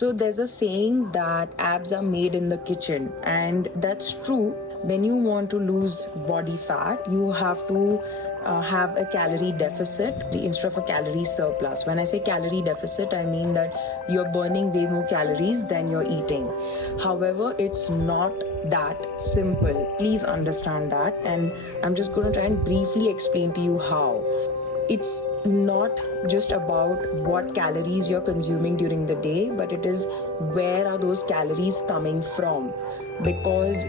So there's a saying that abs are made in the kitchen, and that's true. When you want to lose body fat, you have to have a calorie deficit instead of a calorie surplus. When I say calorie deficit, I mean that you're burning way more calories than you're eating. However, it's not that simple. Please understand that, and I'm just going to try and briefly explain to you how. It's not just about what calories you're consuming during the day, but it is where are those calories coming from. Because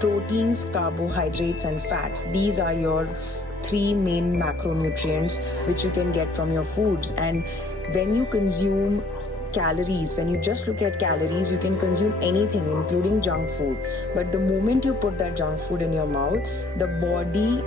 proteins, carbohydrates, and fats, these are your three main macronutrients which you can get from your foods. And when you consume calories, when you just look at calories, you can consume anything, including junk food. But the moment you put that junk food in your mouth, the body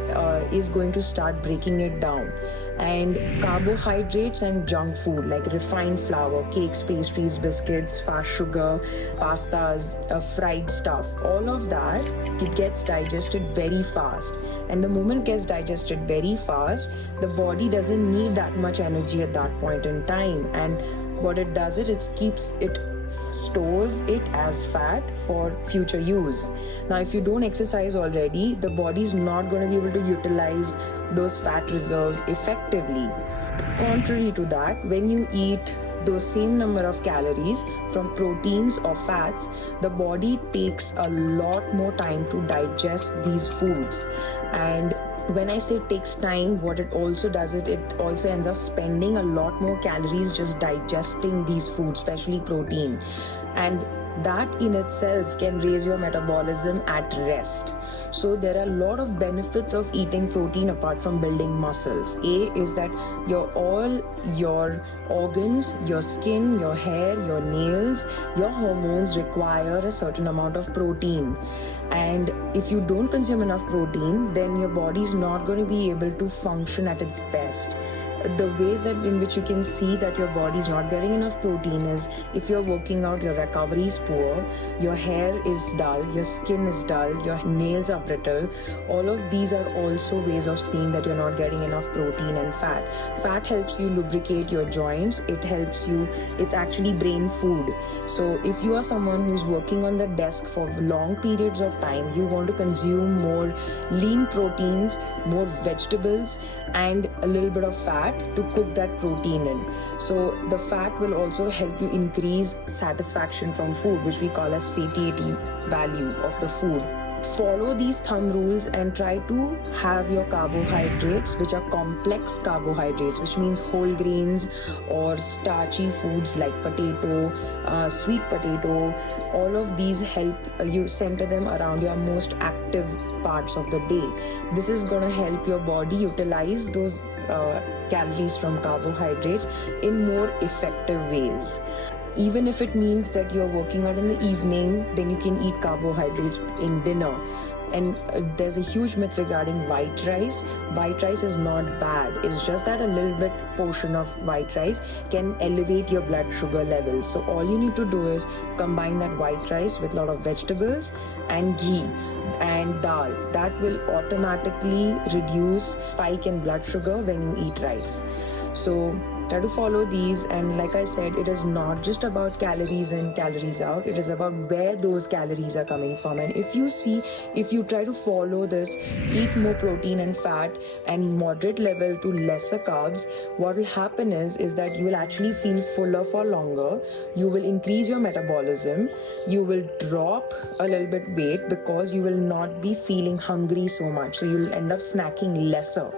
is going to start breaking it down. And carbohydrates and junk food like refined flour, cakes, pastries, biscuits, fast sugar, pastas, fried stuff, all of that, it gets digested very fast. And the moment it gets digested very fast, the body doesn't need that much energy at that point in time. And what it does is it stores it as fat for future use. Now, if you don't exercise already, the body is not going to be able to utilize those fat reserves effectively. Contrary to that, when you eat those same number of calories from proteins or fats, the body takes a lot more time to digest these foods. And when I say it takes time, what it also does is it also ends up spending a lot more calories just digesting these foods, especially protein. And that in itself can raise your metabolism at rest. So there are a lot of benefits of eating protein apart from building muscles. A is that all your organs, your skin, your hair, your nails, your hormones require a certain amount of protein. And if you don't consume enough protein, then your body is not going to be able to function at its best. The ways that in which you can see that your body is not getting enough protein is if you're working out, your recovery is poor, your hair is dull, your skin is dull, your nails are brittle. All of these are also ways of seeing that you're not getting enough protein and fat. Fat helps you lubricate your joints. It's actually brain food. So if you are someone who's working on the desk for long periods of time, you want to consume more lean proteins, more vegetables, and a little bit of fat to cook that protein in. So the fat will also help you increase satisfaction from food, which we call as satiety value of the food. Follow these thumb rules and try to have your carbohydrates, which are complex carbohydrates, which means whole grains or starchy foods like potato, sweet potato. All of these help you center them around your most active parts of the day. This is going to help your body utilize those calories from carbohydrates in more effective ways. Even if it means that you're working out in the evening, then you can eat carbohydrates in dinner. And there's a huge myth regarding white rice. White rice is not bad. It's just that a little bit portion of white rice can elevate your blood sugar levels. So all you need to do is combine that white rice with a lot of vegetables and ghee and dal. That will automatically reduce spike in blood sugar when you eat rice. So try to follow these, and like I said, it is not just about calories in, calories out. It is about where those calories are coming from. And if you try to follow this, eat more protein and fat and moderate level to lesser carbs, what will happen is that you will actually feel fuller for longer. You will increase your metabolism. You will drop a little bit weight because you will not be feeling hungry so much. So you'll end up snacking lesser.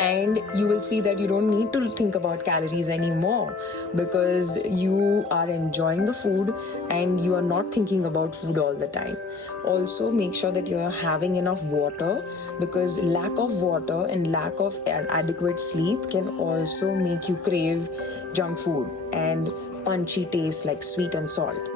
And you will see that you don't need to think about calories anymore because you are enjoying the food and you are not thinking about food all the time. Also, make sure that you are having enough water, because lack of water and lack of adequate sleep can also make you crave junk food and punchy taste like sweet and salt.